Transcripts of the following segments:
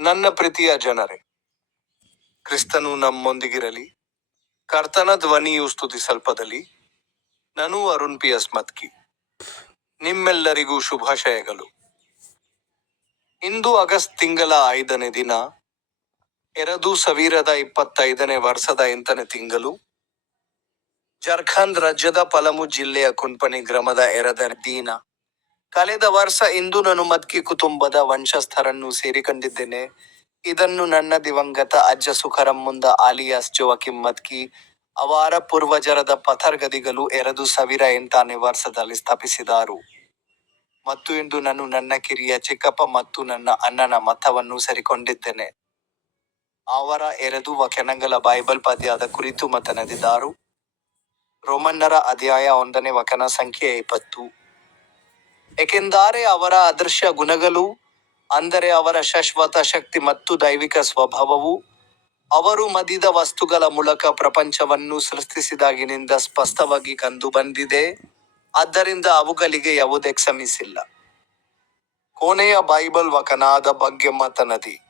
ನನ್ನ ಪ್ರೀತಿಯ ಜನರೇ, ಕ್ರಿಸ್ತನು ನಮ್ಮೊಂದಿಗಿರಲಿ, ಕರ್ತನ ಧ್ವನಿಯು ಸ್ತುತಿಸಲ್ಪದಲ್ಲಿ, ನಾನು ಅರುಣ್ ಪಿ ಎಸ್ ಮತ್ಕಿ. ನಿಮ್ಮೆಲ್ಲರಿಗೂ ಶುಭಾಶಯಗಳು. ಇಂದು ಆಗಸ್ಟ್ ತಿಂಗಳ ಐದನೇ ದಿನ, ಎರಡು ಸಾವಿರದ ಇಪ್ಪತ್ತೈದನೇ ವರ್ಷದ ಎಂಟನೇ ತಿಂಗಳು, ಜಾರ್ಖಂಡ್ ರಾಜ್ಯದ ಪಲಮು ಜಿಲ್ಲೆಯ ಕುಂಪನಿ ಗ್ರಾಮದ ಎರಡನೇ ದಿನ. ಕಳೆದ ವರ್ಷ ಇಂದು ನಾನು ಮತ್ಕಿ ಕುಟುಂಬದ ವಂಶಸ್ಥರನ್ನು ಸೇರಿಕೊಂಡಿದ್ದೇನೆ ಇದನ್ನು ನನ್ನ ದಿವಂಗತ ಅಜ್ಜ ಸುಖರಂ ಮುಂದ ಆಲಿಯಾಸ್ ಜೋಕಿಂ ಮತ್ಕಿ ಅವರ ಪೂರ್ವಜರದ ಪಥರ್ಗದಿಗಳು ಎರಡು ಸಾವಿರ ಎಂಟನೇ ವರ್ಷದಲ್ಲಿ ಸ್ಥಾಪಿಸಿದರು. ಮತ್ತು ಇಂದು ನಾನು ನನ್ನ ಕಿರಿಯ ಚಿಕ್ಕಪ್ಪ ಮತ್ತು ನನ್ನ ಅಣ್ಣನ ಮತವನ್ನು ಸರಿಕೊಂಡಿದ್ದೇನೆ. ಅವರ ಎರಡು ವಚನಗಳ ಬೈಬಲ್ ಪದ್ಯದ ಕುರಿತು ಮಾತನಾಡಿದರು. ರೋಮನ್ನರ ಅಧ್ಯಾಯ ಒಂದನೇ ವಕನ ಸಂಖ್ಯೆ ಇಪ್ಪತ್ತು. ಏಕೆಂದರೆ ಅವರ ಅದೃಶ್ಯ ಗುಣಗಳು, ಅಂದರೆ ಅವರ ಶಾಶ್ವತ ಶಕ್ತಿ ಮತ್ತು ದೈವಿಕ ಸ್ವಭಾವವು, ಅವರು ಮದಿದ ವಸ್ತುಗಳ ಮೂಲಕ ಪ್ರಪಂಚವನ್ನು ಸೃಷ್ಟಿಸಿದಾಗಿನಿಂದ ಸ್ಪಷ್ಟವಾಗಿ ಕಂದು ಬಂದಿದೆ ಆದ್ದರಿಂದ ಅವುಗಳಿಗೆ ಯಾವುದೇ ಕ್ಷಮಿಸಿಲ್ಲ. ಕೊನೆಯ ಬೈಬಲ್ ವಕನಾದ ಬಗ್ಗೆ ಮಾತನದಿ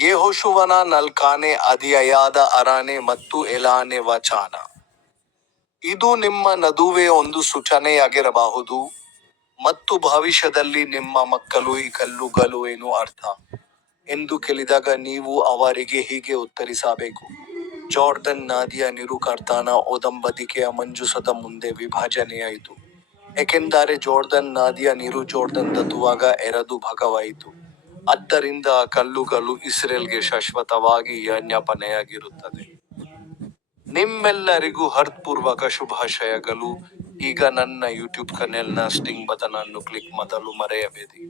ಯೇಹೋಶುವನ ನಲ್ಕಾನೆ ಅಧಿಯಾದ ಅರಾನೆ ಮತ್ತು ಎಲಾನೆ ವಚಾನ. ಇದು ನಿಮ್ಮ ನದುವೆ ಒಂದು ಸೂಚನೆಯಾಗಿರಬಹುದು. ಮತ್ತು ಭವಿಷ್ಯದಲ್ಲಿ ನಿಮ್ಮ ಮಕ್ಕಳು ಈ ಕಲ್ಲುಗಳು ಏನು ಅರ್ಥ? ಎಂದು ಕೇಳಿದಾಗ ನೀವು ಅವರಿಗೆ ಹೀಗೆ ಉತ್ತರಿಸಬೇಕು. ಜಾರ್ಡನ್ ನದಿಯ ನಿರುಕರ್ತಾನ ಓದಂಬದಿಕೆಯ ಮಂಜುಸದ ಮುಂದೆ ವಿಭಜನೆಯಾಯಿತು. ಏಕೆಂದರೆ ಜಾರ್ಡನ್ ನದಿಯ ನೀರು ಜಾರ್ಡನ್ ದತ್ತುವಾಗ ಎರಡು ಭಾಗವಾಯಿತು. ಆದ್ದರಿಂದ ಕಲ್ಲುಗಳು ಇಸ್ರೇಲ್ಗೆ ಶಾಶ್ವತವಾಗಿ ಅನ್ಯಾಪನೆಯಾಗಿರುತ್ತದೆ. ನಿಮ್ಮೆಲ್ಲರಿಗೂ ಹೃತ್ಪೂರ್ವಕ ಶುಭಾಶಯಗಳು. ಈಗ ನನ್ನ ಯೂಟ್ಯೂಬ್ ಚಾನೆಲ್ನ ಸ್ಟಿಂಗ್ ಅನ್ನು ಕ್ಲಿಕ್ ಮಾಡಲು ಮರೆಯಬೇಡಿ.